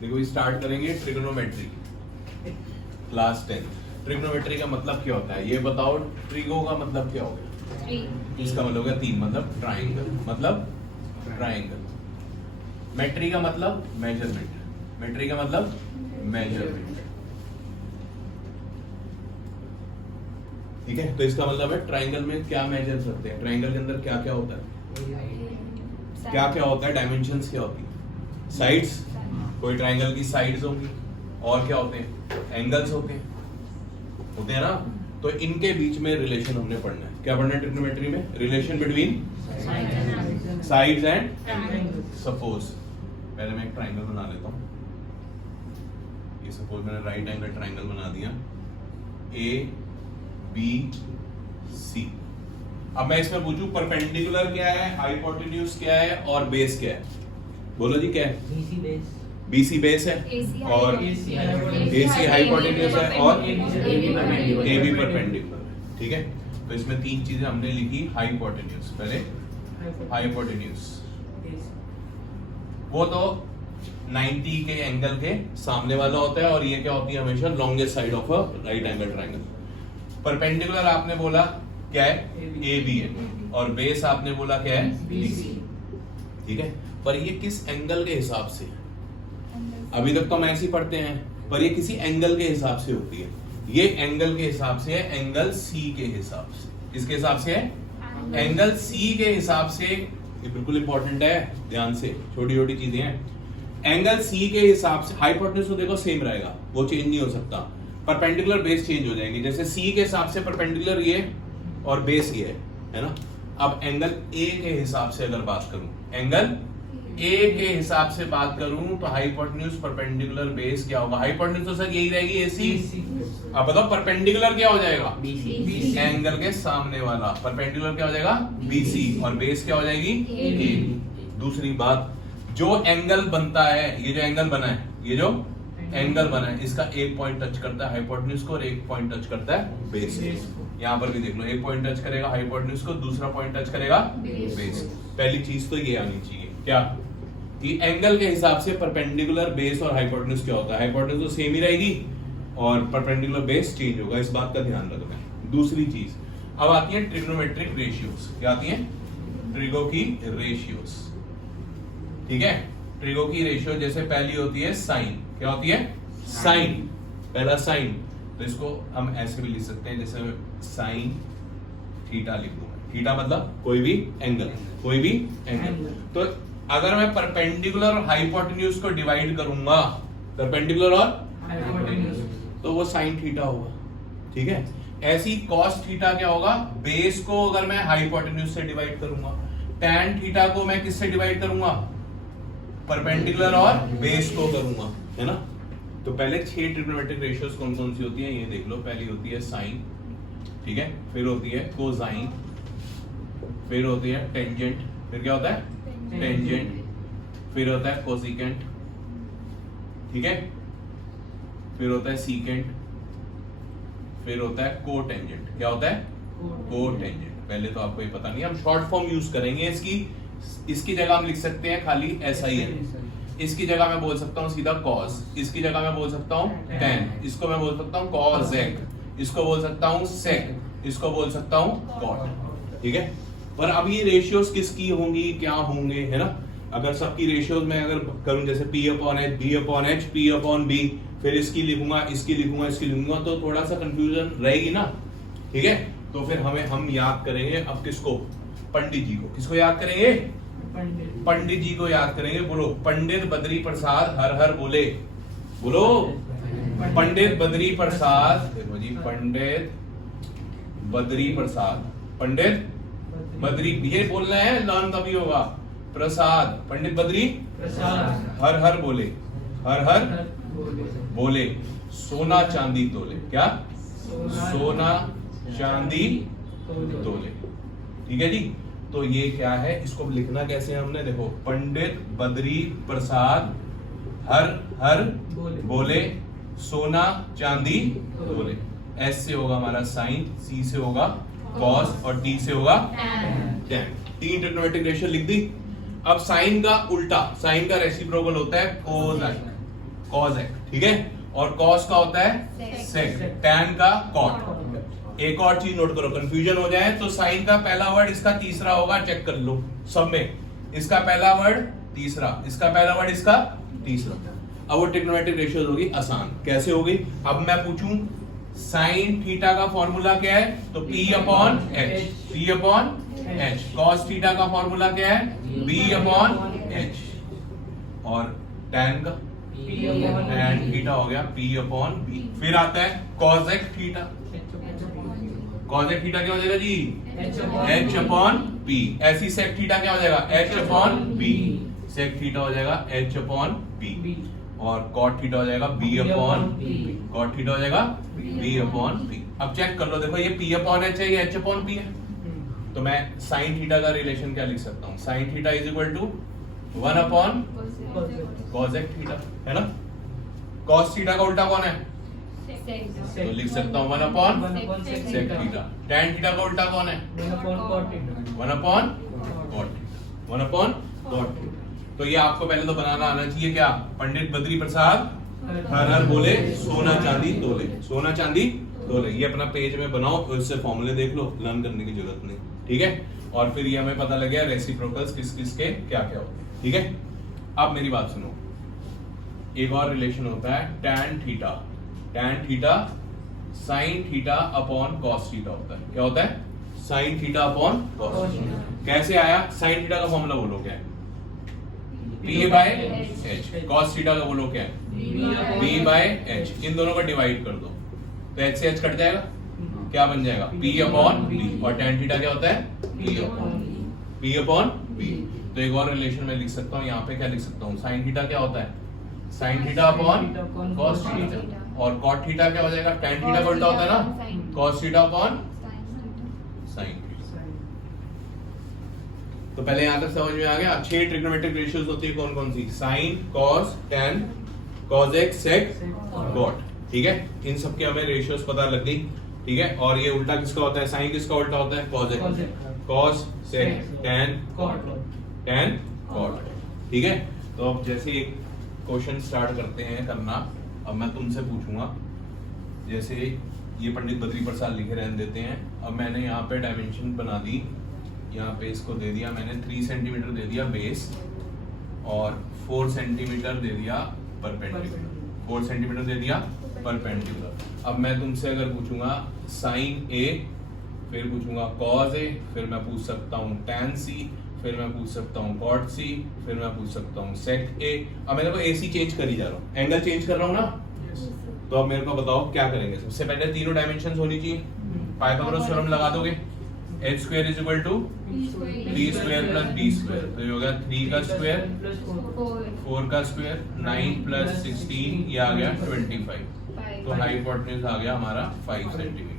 देखो स्टार्ट करेंगे trigonometry class 10। Trigonometry का मतलब क्या होता है ये बताओ। ट्रिगो का मतलब क्या हो गया? इसका मतलब होगा तीन, मतलब ट्राइंगल, मतलब ट्राइंगल। मेट्री का मतलब मेजरमेंट, मेट्री का मतलब मेजरमेंट, ठीक है। तो इसका मतलब है ट्राइंगल में क्या मेजर करते हैं, ट्राइंगल के अंदर क्या क्या होता है, क्या क्या होता है, डायमेंशंस क्या होती है, साइड्स, कोई ट्राइंगल की साइड्स होंगी, और क्या होते हैं, एंगल्स होते हैं ना। तो इनके बीच में रिलेशन हमने पढ़ना है। क्या पढ़ना है ट्रिग्नोमेट्री में? Relation between sides and angles. Suppose पहले मैं एक ट्राइंगल बना लेता हूं। ये सपोज मैंने राइट एंगल ट्राइंगल बना दिया ए बी सी। अब मैं इसमें पूछूं परपेंडिकुलर क्या है, हाइपोटेन्यूज क्या है और बेस क्या है? बोलो जी क्या है? बीसी बेस है और एसी हाइपोटेन्यूज है और एबी परपेंडिकुलर है, ठीक है। तो इसमें तीन चीजें हमने लिखी। हाइपोटेन्यूज, पहले हाइपोटेन्यूज वो तो 90 के एंगल के सामने वाला होता है और ये क्या होती है हमेशा longest side of a right angle triangle. Perpendicular आपने बोला क्या है, ए बी है, और बेस आपने बोला क्या है, बी सी, ठीक है। पर ये किस एंगल के हिसाब से? अभी तक तो हम ऐसे ही पढ़ते हैं, पर ये किसी एंगल के हिसाब से होती है। ये एंगल के हिसाब से है, एंगल सी के हिसाब से। किसके हिसाब से है? एंगल सी के हिसाब से। ये बिल्कुल इंपॉर्टेंट है, ध्यान से, छोटी छोटी चीजें हैं। एंगल सी के हिसाब से हाइपोटेन्यूज तो देखो सेम रहेगा, वो चेंज नहीं हो सकता। परपेंडिकुलर बेस चेंज हो जाएंगे। जैसे सी के हिसाब से परपेंडिकुलर ये और बेस ये है ना। अब एंगल ए के हिसाब से अगर बात करूं, एंगल ए के हिसाब से बात करूं तो हाइपोटेन्यूज परपेंडिकुलर बेस क्या होगा? हाइपोटेन्यूज तो सर यही रहेगी एसी। अब बताओ परपेंडिकुलर क्या हो जाएगा? बीसी। एंगल के सामने वाला परपेंडिकुलर क्या हो जाएगा? बीसी। और बेस क्या हो जाएगी? ए। दूसरी बात, जो एंगल बनता है, ये जो एंगल बना है, ये जो एंगल बना है, इसका एक पॉइंट टच करता है हाइपोटेन्यूज को और एक पॉइंट टच करता है बेस को। यहाँ पर भी देख लो, एक पॉइंट टच करेगा हाइपोटेन्यूज को, दूसरा पॉइंट टच करेगा बेस। पहली चीज तो ये आनी चाहिए क्या, कि एंगल के हिसाब से परपेंडिकुलर बेस और हाइपोटेन्यूज क्या होता है। हाइपोटेन्यूज तो सेम ही रहेगी और परपेंडिकुलर बेस चेंज होगा, इस बात का ध्यान रखना। दूसरी चीज अब आती है ट्रिग्नोमेट्रिक रेशियोज। क्या आती है? ट्रिगो की रेशियोज, ठीक है। ट्रिगो की रेशियो जैसे पहली होती है साइन। क्या होती है? साइन। पहला साइन, तो इसको हम ऐसे भी लिख सकते हैं, जैसे साइन थीटा लिख दूंगा। थीटा मतलब कोई भी एंगल, कोई भी एंगल। तो अगर मैं परपेंडिकुलर और हाइपोटेन्यूज को डिवाइड करूंगा, परपेंडिकुलर और हाइपोटेन्यूज, तो वो साइन थीटा होगा, ठीक है। ऐसी कॉस थीटा क्या होगा? बेस को अगर मैं हाइपोटेन्यूज से डिवाइड करूंगा। टैन थीटा को मैं किससे डिवाइड करूंगा? परपेंडिकुलर और बेस को करूंगा, है ना। तो पहले 6 ट्रिग्नोमेट्रिक रेशियोज कौन कौन सी होती है ये देख लो। पहली होती है साइन, ठीक है। फिर होती है कोसाइन, फिर होती है टेंजेंट, फिर क्या होता है? टेंजेंट, फिर होता है कोसिकेंट, ठीक है। फिर होता है सीकेंट, फिर होता है कोटेंजेंट। क्या होता है? कोटेंजेंट। पहले तो आपको ये पता नहीं, हम शॉर्ट फॉर्म यूज करेंगे इसकी जगह हम लिख सकते हैं खाली SIN। इसकी जगह मैं बोल सकता हूँ सीधा कॉस, इसकी जगह मैं बोल सकता हूँ टेन, इसको मैं बोल सकता हूँ कॉसेक, इसको बोल सकता हूँ सेक, इसको बोल सकता हूँ कॉट, ठीक है। पर अब ये रेशियोज किसकी होंगी, क्या होंगे, है ना। अगर सबकी रेशियोज में अगर करूं जैसे P/H, B/H, P/B, फिर इसकी लिखूंगा, इसकी लिखूंगा, इसकी लिखूंगा, तो थोड़ा सा कंफ्यूजन रहेगी ना, ठीक है। तो फिर हम याद करेंगे अब किसको? पंडित जी को। किसको याद करेंगे? पंडित जी को याद करेंगे। बोलो पंडित बद्री प्रसाद हर हर बोले, बोलो पंडित बद्री प्रसाद। देखो जी, पंडित बद्री प्रसाद, पंडित बद्री, ये बोलना है, लर्न तभी होगा। प्रसाद, पंडित बद्री प्रसाद हर हर बोले, हर हर बोले, सोना चांदी तोले। क्या? सोना चांदी तोले, ठीक है जी। तो ये क्या है, इसको लिखना कैसे है हमने? देखो, पंडित बद्री प्रसाद हर हर बोले, सोना चांदी तोले। एस से होगा हमारा साइन, सी से होगा कॉस और टी से होगा टैन। 3 ट्रिग्नोमेट्रिक रेशियो लिख दी। अब साइन का उल्टा, साइन का रेसिप्रोकल होता है कोसाइन। कॉसेक, ठीक है। और कॉस का होता है सेक, टैन का कॉट। एक और चीज नोट करो, कंफ्यूजन हो जाए तो साइन का पहला वर्ड इसका तीसरा होगा, चेक कर लो सब में। इसका पहला वर्ड तीसरा, इसका पहला वर्ड इसका तीसरा। अब वो ट्रिग्नोमेट्रिक रेशियोज होगी आसान। कैसे होगी? अब मैं पूछूं साइन थीटा का फॉर्मूला क्या है, तो P upon H, P upon H। Cos theta का फॉर्मूला क्या है, B अपॉन H। और टैन का टैन थीटा हो गया P अपॉन B। फिर आता है कॉसेक थीटा, कॉसेक थीटा क्या हो जाएगा जी, H अपॉन P। ऐसी सेक थीटा क्या हो जाएगा, H upon B। Sec theta हो जाएगा H अपॉन B। और कॉट थीटा हो जाएगा B अपॉन कॉट थीटा हो जाएगा B अपॉन P। अब चेक कर लो, देखो ये P अपॉन H है, ये H अपॉन P है। तो मैं साइन थीटा का रिलेशन क्या लिख सकता हूँ, sine theta is equal to 1 upon cosec theta, है ना। कॉस थीटा का उल्टा कौन है, तो लिख सकता हूँ 1 upon sec theta. Tan theta का उल्टा कौन है, 1 अपॉन कॉट, 1 अपॉन कॉट। तो ये आपको पहले तो बनाना आना चाहिए क्या, पंडित बद्री प्रसाद हर हर बोले सोना चांदी तोले, सोना चांदी तोले। ये अपना पेज में बनाओ, तो इससे फॉर्मूले देख लो, लर्न करने की जरूरत नहीं, ठीक है। और फिर ये हमें पता लग गया रेसिप्रोकल्स किस किस के क्या क्या होते हैं, ठीक है। अब मेरी बात सुनो, एक और रिलेशन होता है tan theta. Tan theta sine theta upon cos theta होता है। क्या होता है, sine theta upon cos theta. कैसे आया, साइन थीटा का फॉर्मूला बोलो क्या है, P by H। Cos theta का बोलो क्या है, B बाय H। इन दोनों को डिवाइड कर दो तो H से H कट जाएगा, क्या बन जाएगा, P अपॉन B। और टैन थीटा क्या होता है, P अपॉन B। तो एक और रिलेशन में लिख सकता हूँ, यहाँ पे क्या लिख सकता हूँ, साइन थीटा क्या होता है, sine theta upon cos theta. और कॉट थीटा क्या हो जाएगा, टैन थीटा का उल्टा होता है ना, कॉस थीटा अपॉन साइन। तो पहले यहां तक समझ में आ गया। 6 ट्रिग्नोमेट्रिक रेशियोज होती है, कौन कौन सी, साइन, कॉस, टैन, कॉसेक, सेक, कॉट, ठीक है। इन सब के हमें रेशियोज पता लग गई, ठीक है। और ये उल्टा किसका होता है, साइन किसका उल्टा होता है, कॉसेक, कॉस, सेक, टैन, टैन, कॉट, ठीक है। तो अब जैसे एक क्वेश्चन स्टार्ट करते हैं करना, अब मैं तुमसे पूछूंगा, जैसे ये पंडित बद्री प्रसाद लिखे रहने देते हैं। अब मैंने यहाँ पे डायमेंशन बना दी, यहाँ पे इसको दे दिया मैंने 3 सेंटीमीटर दे दिया बेस, और 4 सेंटीमीटर दे दिया परपेंडिकुलर, 4 सेंटीमीटर दे दिया परपेंडिकुलर। अब मैं तुमसे अगर पूछूंगा साइन ए, फिर पूछूंगा कॉस ए, फिर मैं पूछ सकता हूँ टैन सी, फिर मैं पूछ सकता हूँ कॉट सी, फिर मैं पूछ सकता हूँ सेक ए। अब मैं देखो AC चेंज कर ही जा रहा हूँ, एंगल चेंज कर रहा हूँ ना। तो अब मेरे को बताओ क्या करेंगे, सबसे पहले तीनों डायमेंशन होनी चाहिए। पाइथागोरस थ्योरम लगा दोगे, h square is equal to 3 square plus b square. तो ये होगा 3 का स्क्वायर, 4 का स्क्वायर, 9 प्लस 16, ये आ गया 25। तो हाइपोटेन्यूज आ गया हमारा 5 सेंटीमीटर,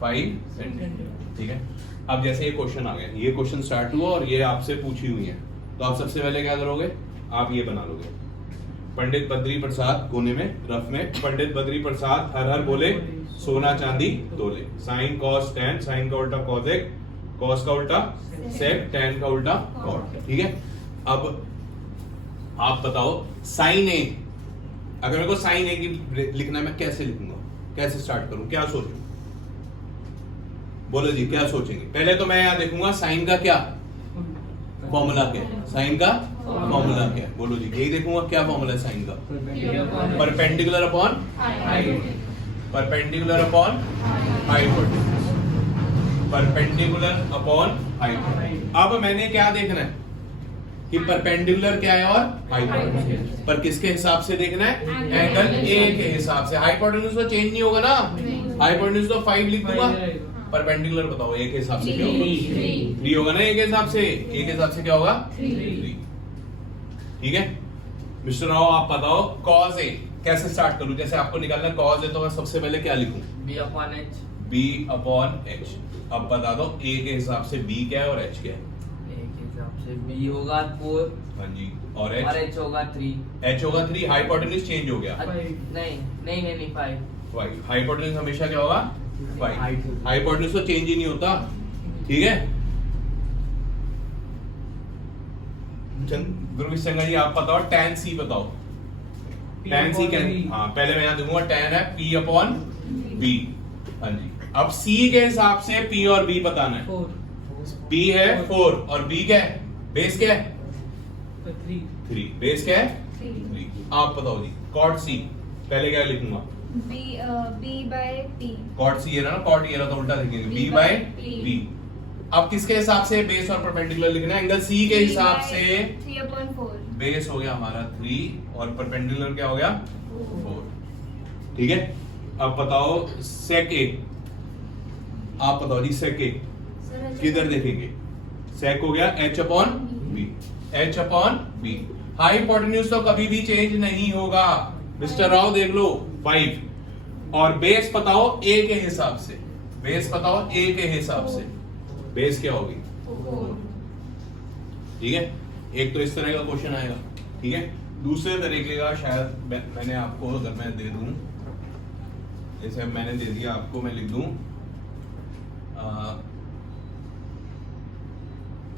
5 सेंटीमीटर, ठीक है। अब जैसे ये क्वेश्चन आ गया, ये क्वेश्चन स्टार्ट हुआ और ये आपसे पूछी हुई है, तो आप सबसे पहले क्या करोगे, आप ये बना लोगे, पंडित बद्री प्रसाद कोने में रफ में, पंडित बद्री प्रसाद हर हर बोले सोना चांदी तोले। साइन कॉस टैन, साइन का उल्टा कॉसेक, कॉस का उल्टा सेक, टैन का उल्टा कॉट, ठीक है। अब आप बताओ साइन ए, अगर मेरे को साइन ए की लिखना है, मैं कैसे लिखूंगा, कैसे स्टार्ट करूं, क्या सोचूं, बोलो जी क्या सोचेंगे। पहले तो मैं यहां देखूंगा साइन का क्या फॉर्मूला क्या है, साइन का फॉर्मूला क्या है, बोलो जी यही देखूंगा क्या फॉर्मूला है साइन का, perpendicular upon perpendicular upon hypotenuse, perpendicular upon hypotenuse. अब मैंने क्या देखना है कि परपेंडिकुलर क्या है और हाइपोटेन्यूज, पर किसके हिसाब से देखना है, एंगल ए के हिसाब से। हाइपोटेन्यूज तो चेंज नहीं होगा ना, हाइपोटेन्यूज तो 5 लिख दूंगा, परपेंडिकुलर बताओ ए के हिसाब से क्या होगा, 3 होगा ना, ए के हिसाब से, ए के हिसाब से क्या होगा 3, ठीक है। मिस्टर राव आप बताओ कॉस ए कैसे स्टार्ट करूं, जैसे आपको निकालना है कॉस ए, तो मैं सबसे पहले क्या लिखूं, b upon h, b upon h। अब बता दो a के हिसाब से b क्या है और h क्या है, a के हिसाब से b होगा 4, हाँ जी, और h होगा 3, h होगा 3, हाइपोटेन्यूज चेंज हो गया, नहीं 5, हाइपोटेन्यूज हमेशा क्या होगा 5, हाइपोटेन्यूज तो चेंज ही नहीं होता, ठीक है। गुरु संगा जी आप बताओ टैन सी बताओ, tan c कैन, हाँ पहले मैं यहाँ दूंगा tan है p अपॉन b। हाँ जी, अब c के हिसाब से p और b बताना है। 4 p है 4 और b क्या है, बेस क्या है 3 3, बेस क्या है 3। आप बताओ जी cot c, पहले क्या लिखूंगा b by p। cot c ये रहा ना, cot ये रहा तो उल्टा लिखेंगे b by p। अब किसके हिसाब से बेस और परपेंडिकुलर लिखना है, एंगल c के हिसाब से 3/4। बेस हो गया हमारा 3 और परपेंडिकुलर क्या हो गया 4। ठीक है, अब बताओ sec a, आप बताओ जी sec a किधर देखेंगे, sec हो गया h upon b, h upon b। Hypotenuse तो कभी भी चेंज नहीं होगा मिस्टर राव, देख लो 5। और बेस बताओ a के हिसाब से, बेस बताओ a के हिसाब से, बेस क्या होगी 4। ठीक है, एक तो इस तरह का क्वेश्चन आएगा। ठीक है, दूसरे तरीके का शायद मैंने आपको अगर मैं दे दूं, जैसे मैंने दे दिया आपको, मैं लिख दूं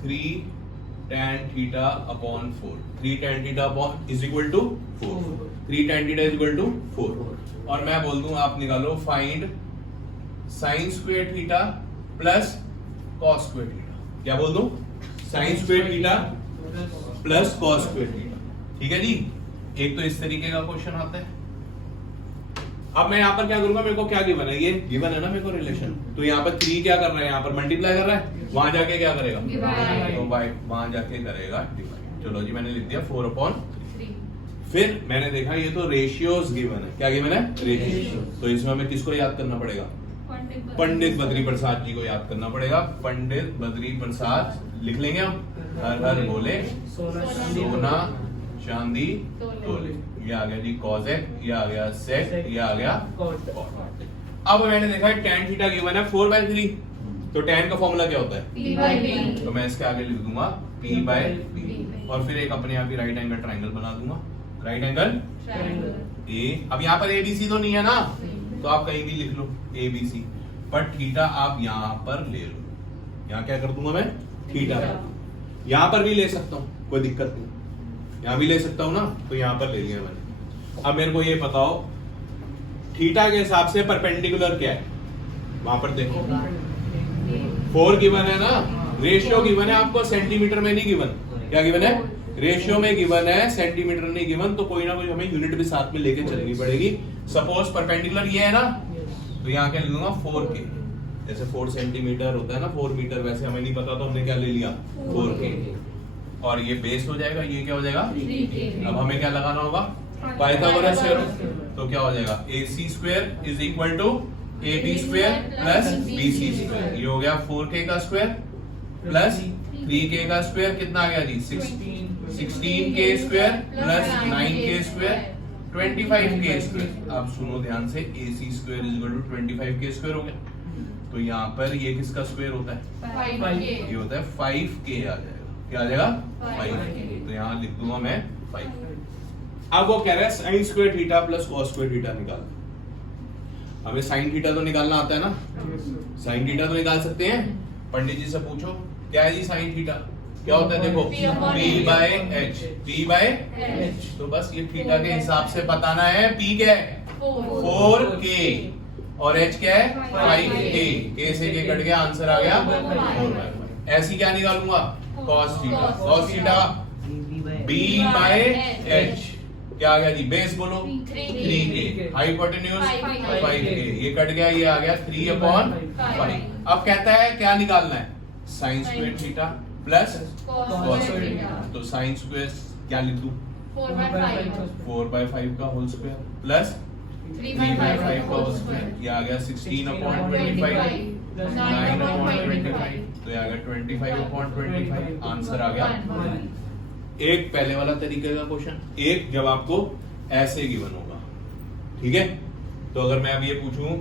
3 tan theta upon 4, 3 tan theta upon is equal to 4, 3 tan theta is equal to 4। और मैं बोल दूं आप निकालो find sin square theta plus cos square theta. क्या बोल दूं, sin square theta plus cos square theta. ठीक है जी, एक तो इस तरीके का क्वेश्चन आता है। अब मैं यहाँ पर क्या करूंगा, मेरे को क्या गिवन है, ये गिवन है ना मेरे को रिलेशन, तो यहाँ पर 3 क्या कर रहा है, यहाँ पर मल्टीप्लाई कर रहा है, वहां जाके क्या करेगा Divide। तो वहां जाके करेगा डिवाइड। चलो जी, मैंने लिख दिया 4/3। फिर मैंने देखा ये तो रेशियोज गिवन है, क्या गिवन है रेशियो, तो इसमें हमें किसको याद करना पड़ेगा, पंडित बद्री प्रसाद जी को याद करना पड़ेगा। पंडित बद्री प्रसाद लिख लेंगे हम, हर हर बोले सोना चांदी तोले। ये आ गया जी कॉजेक, ये आ गया सेक, ये आ गया कॉट। अब मैंने देखा है tan थीटा गिवन है 4/3, तो tan का फॉर्मूला क्या होता है p/b। तो मैं इसके आगे लिख दूंगा p/b, और फिर एक अपने यहाँ भी राइट एंगल ट्राइंगल बना दूंगा, राइट एंगल ए। अब यहाँ पर ABC तो नहीं है ना, तो आप कहीं भी लिख लो ABC, पर थीटा आप यहाँ पर ले लो। यहाँ क्या कर दूंगा मैं, थीटा। यहाँ पर भी ले सकता हूँ, कोई दिक्कत नहीं, यहाँ भी ले सकता हूँ ना, तो यहाँ पर ले लिया मैंने। अब मेरे को ये बताओ थीटा के हिसाब से परपेंडिकुलर क्या है, वहां पर देखो 4 गिवन है ना, रेशियो गिवन है आपको, सेंटीमीटर में नहीं गिवन। क्या गिवन है, रेशियो में गिवन है, सेंटीमीटर नहीं गिवन, तो कोई ना कोई हमें यूनिट भी साथ में लेके चलनी पड़ेगी। सपोज परपेंडिकुलर ये है ना, तो यहाँ क्या लिखूंगा 4K, जैसे 4 सेंटीमीटर होता है ना 4 मीटर, वैसे हमें नहीं पता तो हमने क्या ले लिया 4K। और ये बेस हो जाएगा, ये क्या हो जाएगा 3K। अब हमें क्या लगाना होगा, पाइथागोरस थ्योरम। तो क्या हो जाएगा AC square is equal to AB square plus BC square. ये हो गया 4K का स्क्वायर प्लस 3K का स्क्वायर, कितना आ गया जी 16K square plus 9K square 25K square. अब सुनो ध्यान से, AC square is equal to 25K square हो गया, तो यहाँ पर ये किसका स्क्वायर होता है, ये होता है 5K आ जाएगा। क्या आ जाएगा 5K, तो यहाँ लिख दूंगा मैं 5। अब वो कह रहा है sine square theta plus cos square theta निकाल। हमें साइन थीटा तो निकालना आता है ना, साइन थीटा तो निकाल सकते हैं। पंडित जी से पूछो क्या है जी साइन थीटा, क्या होता है, देखो P/H, P/H। तो बस ये थीटा के हिसाब से बताना है। P क्या है 4K और H क्या है 5K, K से K कट गया, आंसर आ गया 4/5। ऐसी क्या निकालूंगा, cos theta, cos theta B/H क्या आ गया जी, बेस बोलो 3K, हाइपोटेन्यूज 5K, ये कट गया, ये आ गया 3/5। अब कहता है क्या निकालना है, sine square theta plus cos square theta. तो साइन स्क्वायर क्या लिख दूं 4/5 का होल स्क्वायर प्लस 3/5 का होल स्क्वायर, ये आ गया 16/25, 9/25, तो ये आ गया 25/25, आंसर आ गया। एक पहले वाला तरीके का क्वेश्चन, एक जब आपको ऐसे गिवन होगा। ठीक है, तो अगर मैं अब ये पूछूं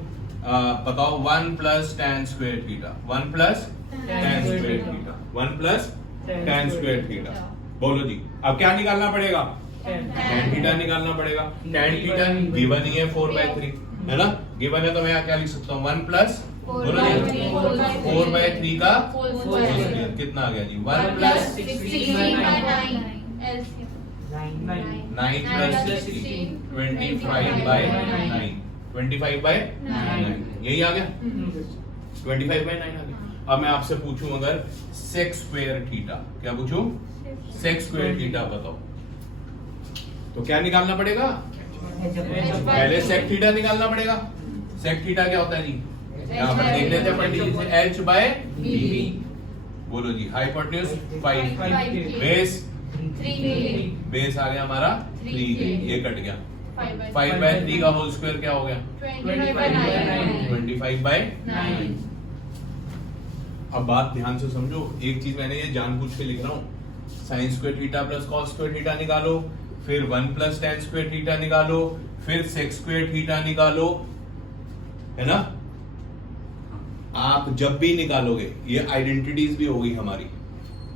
बताओ 1 plus tan square theta, 1 plus tan square theta, 1 plus tan square theta, बोलो जी अब क्या निकालना पड़ेगा, tan थीटा निकालना पड़ेगा। tan थीटा गिवन ही है 4/3 है ना, गिवन है, तो मैं क्या लिख सकता हूँ 1 प्लस 4/3 का कितना आ गया जी 1 plus 16/9 9 9 plus plus 16 16 25 by 9 9 25 by 9 यही आ गया 25 by 9 आ गया। अब मैं आपसे पूछूं अगर sec स्क्वायर थीटा, क्या पूछूं? sec स्क्वायर थीटा बताओ, तो क्या निकालना पड़ेगा? पहले sec थीटा निकालना पड़ेगा। sec थीटा क्या होता है जी? यहाँ पर देख लेते हैं पंडित जी से, h by b। बोलो जी, हाइपोटेन्यूज 5, बेस 3 बेस आ गया हमारा 3, ये कट गया। 5 by 3 का होल स्क्वायर क्या हो गया? 25 by 9। अब बात ध्यान से समझो, एक चीज मैंने ये जानबूझ के लिख रहा हूँ, sign square theta plus cos square theta निकालो, फिर 1 प्लस tan स्क्वायर थीटा निकालो, फिर sec स्क्वायर थीटा निकालो, है ना? आप जब भी निकालोगे, ये आइडेंटिटीज भी होगी हमारी,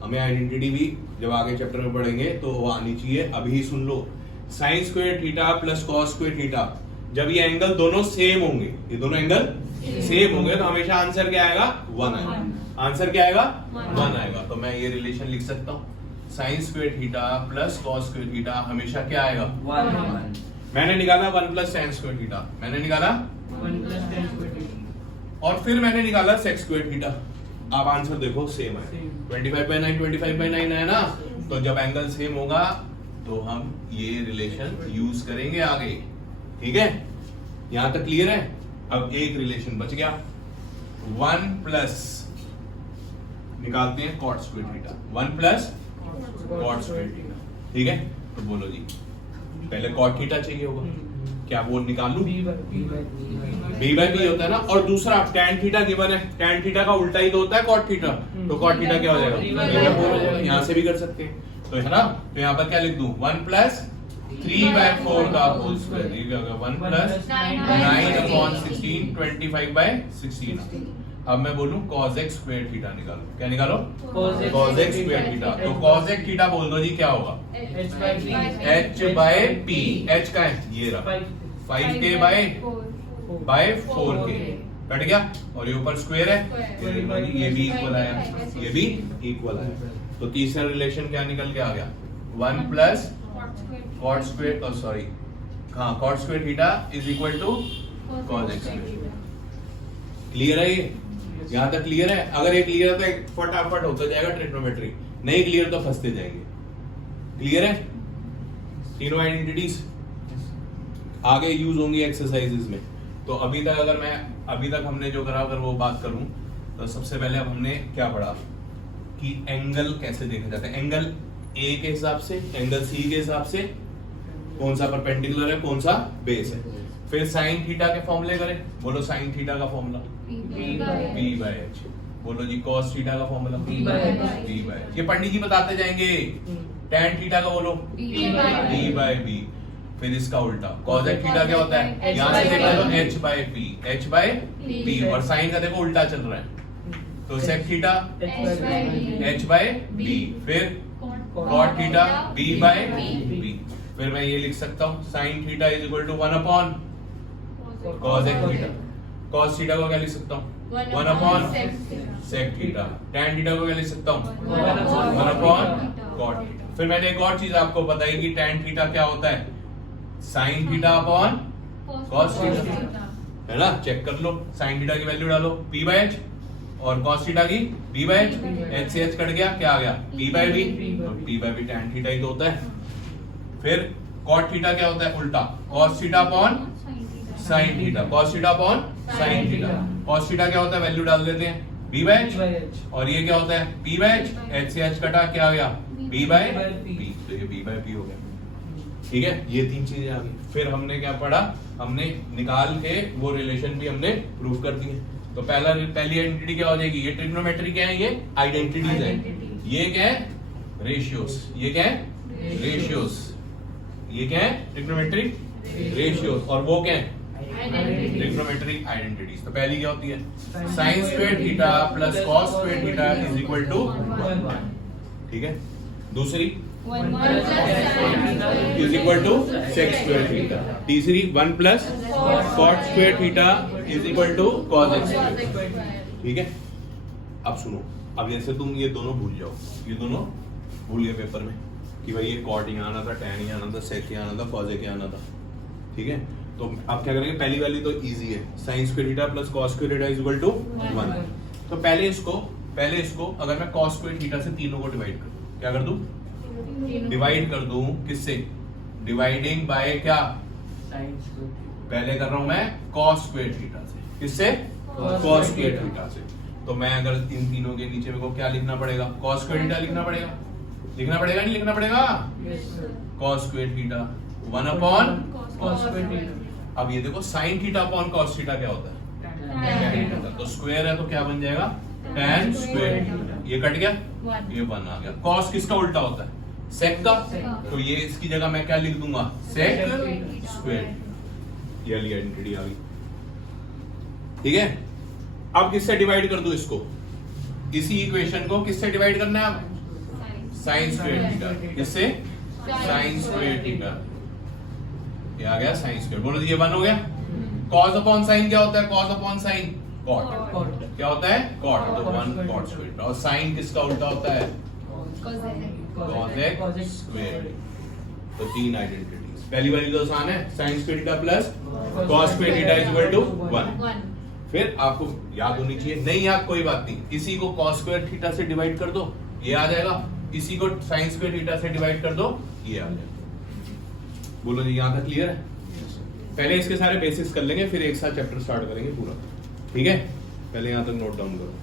हमें आइडेंटिटी भी जब आगे चैप्टर में पढ़ेंगे तो वो आनी चाहिए। अभी सुन लो, sine square theta plus cos square theta, जब ये एंगल दोनों सेम होंगे, ये दोनों एंगल सेम होंगे, तो हमेशा आंसर क्या आएगा? 1 आएगा। आंसर क्या आएगा? 1 आएगा। तो मैं ये रिलेशन लिख सकता हूँ, sign square theta plus cos square theta हमेशा क्या आएगा? 1 मैंने निकाला 1 प्लस tan स्क्वायर थीटा, मैंने निकाला, और फिर मैंने निकाला sec स्क्वायर थीटा। अब आंसर देखो सेम है, 25 by 9 25 by 9 है ना? तो जब एंगल सेम होगा तो हम ये रिलेशन यूज करेंगे आगे, ठीक है? यहां तक क्लियर है? अब एक रिलेशन बच गया, 1 प्लस निकालते हैं cot square theta, 1 plus cot square theta, ठीक है? तो बोलो जी, पहले cot थीटा चाहिए होगा, क्या वो निकाल लूं? b by b होता है ना, और दूसरा tan थीटा गिवन है, tan थीटा का उल्टा ही तो होता है cot थीटा, तो cot थीटा क्या हो जाएगा? यहाँ से भी कर सकते हैं, तो है ना? तो यहाँ पर क्या लिख दूं? 1 प्लस 3 by 4 का होल स्क्वायर, ये क्या होगा? 1 प्लस 9 upon 16 25 by 16। अब मैं बोलूं cos x स्क्वायर थीटा निकालो, क्या निकालो? cos x square theta. तो cos x थीटा बोल दो जी, क्या होगा? h by p, h का है ये रहा 5k by 4k, कट गया, और ये ऊपर स्क्वायर है, ये भी इक्वल आया, ये भी इक्वल आया। तो तीसरा रिलेशन क्या निकल के आ गया? 1 प्लस cot स्क्वायर, सॉरी हाँ, cot square theta is equal to cos x square. Clear है ये? यहाँ तक क्लियर है? अगर ये क्लियर है तो फटाफट होता जाएगा ट्रिग्नोमेट्री, नहीं क्लियर तो फंसते जाएंगे। क्लियर है? तीनों आइडेंटिटीज आगे यूज होंगी एक्सरसाइजेज में। तो अभी तक हमने जो करा, अगर वो बात करूं तो सबसे पहले अब हमने क्या पढ़ा कि एंगल कैसे देखा जाता है, एंगल ए के हिसाब से, एंगल सी के हिसाब से, कौन सा परपेंडिकुलर है, कौन सा बेस है। फिर साइन थीटा के फॉर्मूले करें, बोलो साइन थीटा का फॉर्मूला p by h, बोलो जी cos थीटा का फॉर्मूला p by h। ये पंडित जी बताते जाएंगे। tan थीटा का बोलो p by b, फिर इसका उल्टा cos x थीटा क्या होता है? यहाँ से देखा तो h by p, h by p, और साइन का देखो उल्टा चल रहा है, तो sec theta h by b, फिर cot theta b by b। फिर मैं ये लिख सकता हूँ sin theta is equal to 1 upon cos x theta. cos theta को क्या लिख सकता हूँ? 1 upon sec theta. tan theta को क्या लिख सकता हूँ? 1 अपॉन cot थीटा। फिर मैंने एक और चीज आपको बताई कि tan थीटा क्या होता है? sin theta upon cos theta, है ना? चेक कर लो, sin थीटा की वैल्यू डालो p by h, और cos थीटा की b by h, h से h कट गया, क्या आ गया? p by b, और p by b tan theta ही तो होता है। फिर cot थीटा क्या होता है? उल्टा cos theta upon sin theta, cos theta upon sin theta. cos theta क्या होता है? वैल्यू डाल देते हैं b by h, और ये क्या होता है? p by h, h से h कटा, क्या आ गया? b by p, तो ये b by p हो गया। ठीक है, ये तीन चीजें आ गई। फिर हमने क्या पढ़ा? हमने निकाल के वो रिलेशन भी हमने प्रूव कर दिए। तो पहली आइडेंटिटी क्या हो जाएगी? ये ट्रिग्नोमेट्री क्या है? ये आइडेंटिटीज है। ये क्या है? रेशियोस। ये क्या है? रेशियोस। ये क्या है? Trigonometry ratios. और वो क्या है? Trigonometry identities. तो पहली क्या होती है? Sine square theta plus cos square theta is equal to 1। ठीक है। दूसरी is equal to sec square theta. तीसरी 1 plus cot square theta is equal to cos x square. ठीक है। अब सुनो, अब जैसे तुम ये दोनों भूल जाओ, ये दोनों भूल गए पेपर में कि भाई ये कॉट यहाँ आना था, टैन यहाँ आना था, सेक यहाँ आना था, कॉज यहाँ आना था, ठीक है। तो आप क्या करेंगे, पहली वाली तो इजी है, sine square theta plus cos square theta is equal to 1। तो पहले इसको अगर मैं कॉस स्क्वायर थीटा से तीनों को डिवाइड कर दूं, क्या कर दूं, डिवाइड कर दूं, किससे, डिवाइडिंग बाय क्या, साइन स्क्वायर पहले कर रहा हूं मैं कॉस स्क्वायर थीटा से, किससे, कॉस स्क्वायर थीटा से। तो मैं अगर इन तीनों के नीचे मेरे को क्या लिखना पड़ेगा, कॉस स्क्वायर थीटा लिखना पड़ेगा, नहीं लिखना पड़ेगा, cos square theta 1 upon cos square theta. अब ये देखो sine theta upon cos theta क्या होता है, tan थीटा। तो स्क्वायर है तो क्या बन जाएगा, tan स्क्वायर थीटा। ये कट गया, ये 1 आ गया। कॉस किसका उल्टा होता है, सेक का, तो ये इसकी जगह मैं क्या लिख दूंगा, सेक स्क्वायर। ये वाली आइडेंटिटी आ गई, ठीक है। अब किससे डिवाइड कर दूं इसको, इसी इक्वेशन को किससे डिवाइड करना है, अब साइन स्क्वायर थीटा, किससे, साइन स्क्वायर थीटा। ये आ गया साइन स्क्वायर, बोलो ये 1 हो गया। कॉस अपॉन साइन क्या होता है, cos upon sine cot, Cot. क्या होता है, कॉट, तो 1 कॉट स्क्वायर। और साइन किसका उल्टा होता है, कॉसेक स्क्वायर। तो 3 आइडेंटिटीज, पहली वाली तो आसान है, sine square theta plus cos square theta is equal to 1। फिर आपको याद होनी चाहिए, नहीं याद कोई बात नहीं, इसी को कॉस स्क्वायर थीटा से डिवाइड कर दो, ये आ जाएगा, इसी को साइन स्क्वायर थीटा से डिवाइड कर दो, ये आ जाएगा। बोलो जी यहाँ तक क्लियर है। पहले इसके सारे बेसिक्स कर लेंगे, फिर एक साथ चैप्टर स्टार्ट करेंगे पूरा, ठीक है। पहले यहाँ तक नोट डाउन करो।